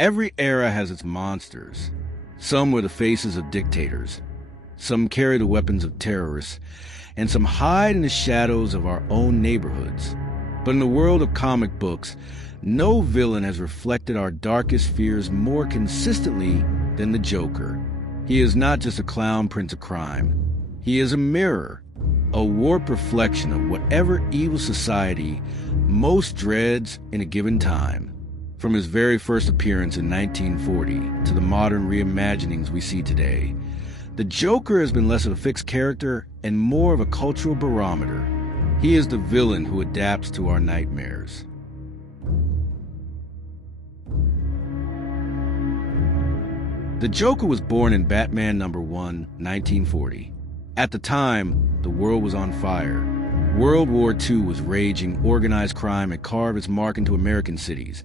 Every era has its monsters. Some wear the faces of dictators, some carry the weapons of terrorists, and some hide in the shadows of our own neighborhoods. But in the world of comic books, no villain has reflected our darkest fears more consistently than the Joker. He is not just a clown prince of crime. He is a mirror, a warped reflection of whatever evil society most dreads in a given time. From his very first appearance in 1940 to the modern reimaginings we see today, the Joker has been less of a fixed character and more of a cultural barometer. He is the villain who adapts to our nightmares. The Joker was born in Batman #1, 1940. At the time, the world was on fire. World War II was raging, organized crime had carved its mark into American cities,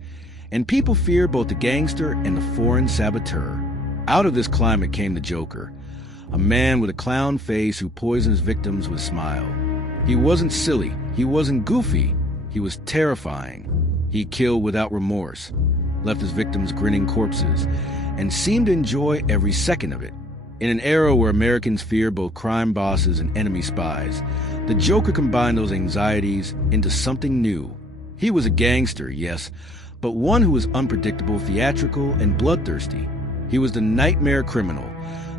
and people feared both the gangster and the foreign saboteur. Out of this climate came the Joker, a man with a clown face who poisoned his victims with a smile. He wasn't silly, he wasn't goofy, he was terrifying. He killed without remorse, left his victims grinning corpses, and seemed to enjoy every second of it. In an era where Americans fear both crime bosses and enemy spies, the Joker combined those anxieties into something new. He was a gangster, yes, but one who was unpredictable, theatrical, and bloodthirsty. He was the nightmare criminal,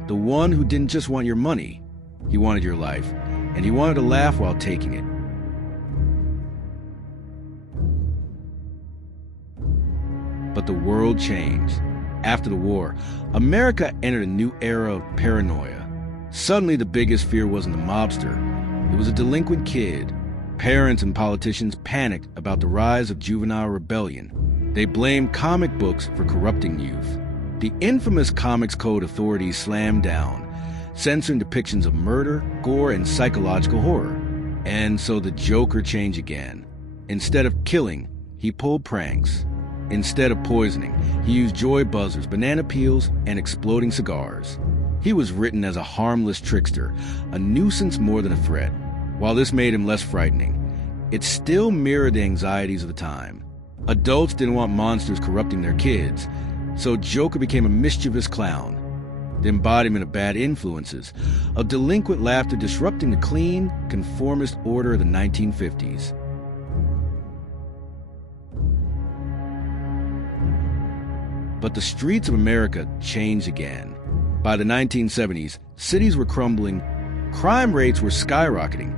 the one who didn't just want your money. He wanted your life, and he wanted to laugh while taking it. But the world changed. After the war, America entered a new era of paranoia. Suddenly, the biggest fear wasn't the mobster. It was a delinquent kid. Parents and politicians panicked about the rise of juvenile rebellion. They blamed comic books for corrupting youth. The infamous Comics Code authorities slammed down, censoring depictions of murder, gore, and psychological horror. And so the Joker changed again. Instead of killing, he pulled pranks. Instead of poisoning, he used joy buzzers, banana peels, and exploding cigars. He was written as a harmless trickster, a nuisance more than a threat. While this made him less frightening, it still mirrored the anxieties of the time. Adults didn't want monsters corrupting their kids, so Joker became a mischievous clown, the embodiment of bad influences, of delinquent laughter disrupting the clean, conformist order of the 1950s. But the streets of America changed again. By the 1970s, cities were crumbling, crime rates were skyrocketing,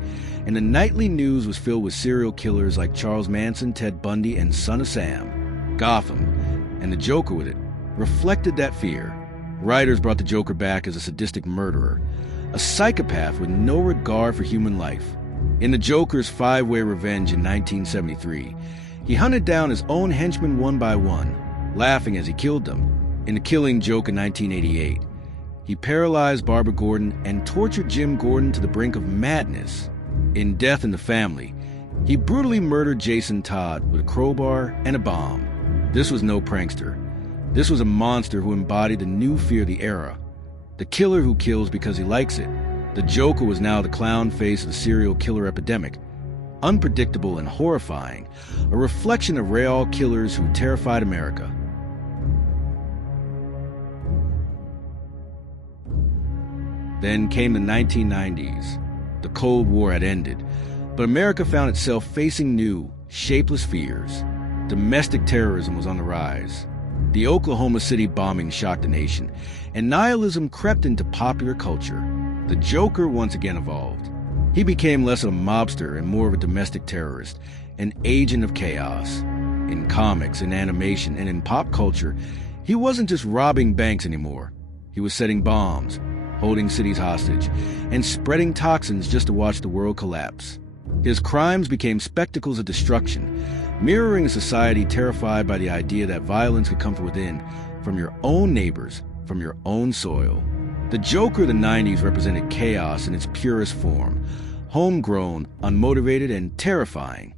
and the nightly news was filled with serial killers like Charles Manson, Ted Bundy, and Son of Sam. Gotham, and the Joker with it, reflected that fear. Writers brought the Joker back as a sadistic murderer, a psychopath with no regard for human life. In the Joker's five-way revenge in 1973, he hunted down his own henchmen one by one, laughing as he killed them. In The Killing Joke in 1988, he paralyzed Barbara Gordon and tortured Jim Gordon to the brink of madness. In Death in the Family, he brutally murdered Jason Todd with a crowbar and a bomb. This was no prankster. This was a monster who embodied the new fear of the era. The killer who kills because he likes it. The Joker was now the clown face of the serial killer epidemic. Unpredictable and horrifying, a reflection of real killers who terrified America. Then came the 1990s. The Cold War had ended, but America found itself facing new, shapeless fears. Domestic terrorism was on the rise. The Oklahoma City bombing shocked the nation, and nihilism crept into popular culture. The Joker once again evolved. He became less of a mobster and more of a domestic terrorist, an agent of chaos. In comics, in animation, and in pop culture, he wasn't just robbing banks anymore. He was setting bombs, holding cities hostage, and spreading toxins just to watch the world collapse. His crimes became spectacles of destruction, mirroring a society terrified by the idea that violence could come from within, from your own neighbors, from your own soil. The Joker of the 90s represented chaos in its purest form, homegrown, unmotivated, and terrifying.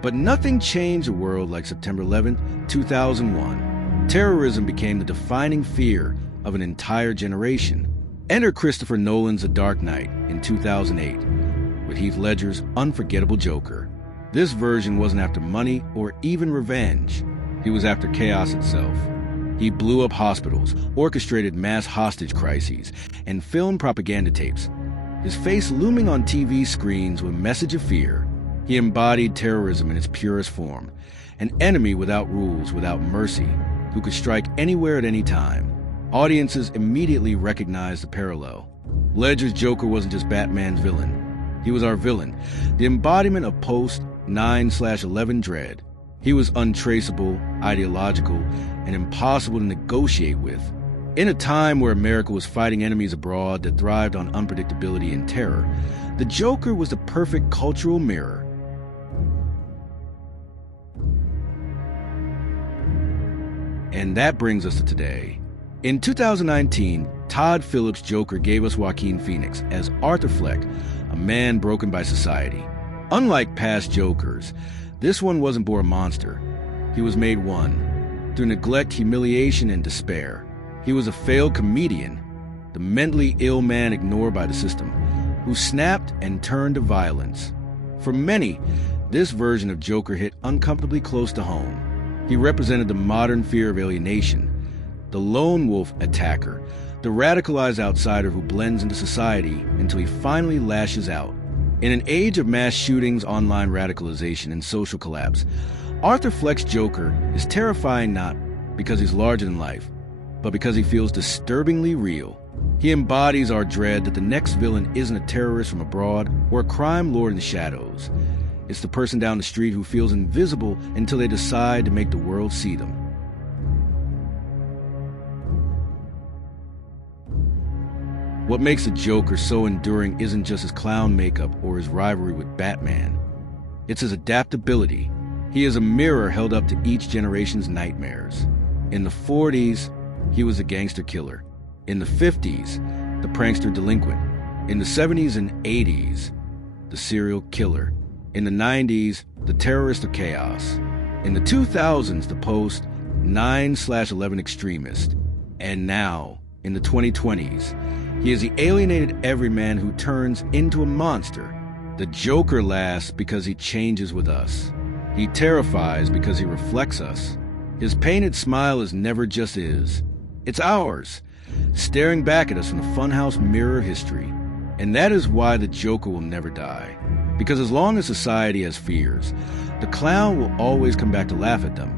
But nothing changed the world like September 11, 2001. Terrorism became the defining fear of an entire generation. Enter Christopher Nolan's The Dark Knight in 2008, with Heath Ledger's unforgettable Joker. This version wasn't after money or even revenge. He was after chaos itself. He blew up hospitals, orchestrated mass hostage crises, and filmed propaganda tapes. His face looming on TV screens with a message of fear, he embodied terrorism in its purest form, an enemy without rules, without mercy, who could strike anywhere at any time. Audiences immediately recognized the parallel. Ledger's Joker wasn't just Batman's villain. He was our villain, the embodiment of post-9/11 dread. He was untraceable, ideological, and impossible to negotiate with. In a time where America was fighting enemies abroad that thrived on unpredictability and terror, the Joker was the perfect cultural mirror. And that brings us to today. In 2019, Todd Phillips' Joker gave us Joaquin Phoenix as Arthur Fleck, a man broken by society. Unlike past Jokers, this one wasn't born a monster. He was made one, through neglect, humiliation, and despair. He was a failed comedian, the mentally ill man ignored by the system, who snapped and turned to violence. For many, this version of Joker hit uncomfortably close to home. He represented the modern fear of alienation, the lone wolf attacker, the radicalized outsider who blends into society until he finally lashes out. In an age of mass shootings, online radicalization, and social collapse, Arthur Fleck's Joker is terrifying not because he's larger than life, but because he feels disturbingly real. He embodies our dread that the next villain isn't a terrorist from abroad or a crime lord in the shadows. It's the person down the street who feels invisible until they decide to make the world see them. What makes the Joker so enduring isn't just his clown makeup or his rivalry with Batman. It's his adaptability. He is a mirror held up to each generation's nightmares. In the 40s, he was a gangster killer. In the 50s, the prankster delinquent. In the 70s and 80s, the serial killer. In the 90s, the terrorist of chaos. In the 2000s, the post-9/11 extremist. And now, in the 2020s, he is the alienated everyman who turns into a monster. The Joker laughs because he changes with us. He terrifies because he reflects us. His painted smile is never just his. It's ours, staring back at us from the funhouse mirror of history. And that is why the Joker will never die. Because as long as society has fears, the clown will always come back to laugh at them.